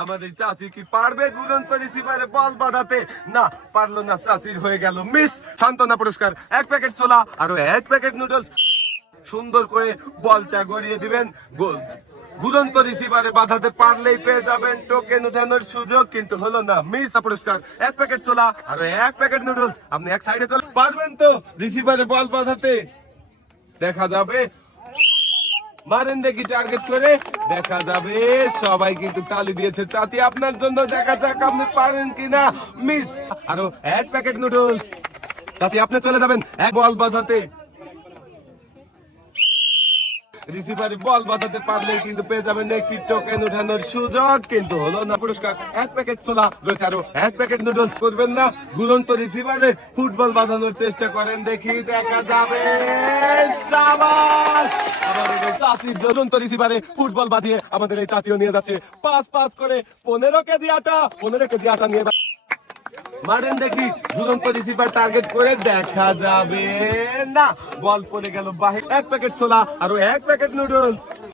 আমাদের চাচি কি পারবে ঘুরন্ত রিসিভারে বল বাঁধাতে? না, পারলো না, চাচির হয়ে গেল মিস। সান্ত্বনা পুরস্কার 1 প্যাকেট ছোলা আরো 1 প্যাকেট নুডলস। সুন্দর করে বলটা গড়িয়ে দিবেন। ঘুরন্ত রিসিভারে বাঁধাতে পারলেই পেয়ে যাবেন টোকেন উঠানোর সুযোগ, কিন্তু হলো না, মিস। পুরস্কার 1 প্যাকেট ছোলা আর 1 প্যাকেট নুডলস। আপনি এক সাইডে চলে পারবেন তো রিসিভারে বল বাঁধাতে? দেখা যাবে, মারেন দেখি টার্গেট করে, দেখা যাবে। সবাই কিন্তু তালি দিয়েছে চাচি আপনার জন্য। দেখা যাক আপনি পারেন কিনা। মিস। আরো 1 প্যাকেট নুডলস। চাচি আপনি চলে যাবেন এক বল বাঁধাতে। রিসিভারে বল বাঁধাতে পারলেই কিন্তু পেয়ে যাবেন একটি টোকেন উঠানোর সুযোগ, কিন্তু হলো না। পুরস্কার 1 প্যাকেট ছোলা রয়েছে আরো 1 প্যাকেট নুডলস। করবেন না ঘুরন্ত রিসিভারে ফুটবল বাঁধানোর চেষ্টা করেন দেখি, দেখা যাবে। শাবাশ! আমাদের এই চাচির জ্বলন্ত রিসিভারে ফুটবল বাঁধিয়ে আমাদের এই চাচিও নিয়ে যাচ্ছে পাস করে 15 কেজি আটা। 15 কেজি আটা নিয়ে মারেন দেখি ঝুলন্ত রিসিভার টার্গেট করে, দেখা যাবে না, বল পড়ে গেল বাহির। 1 প্যাকেট ছোলা আরো 1 প্যাকেট নুডলস।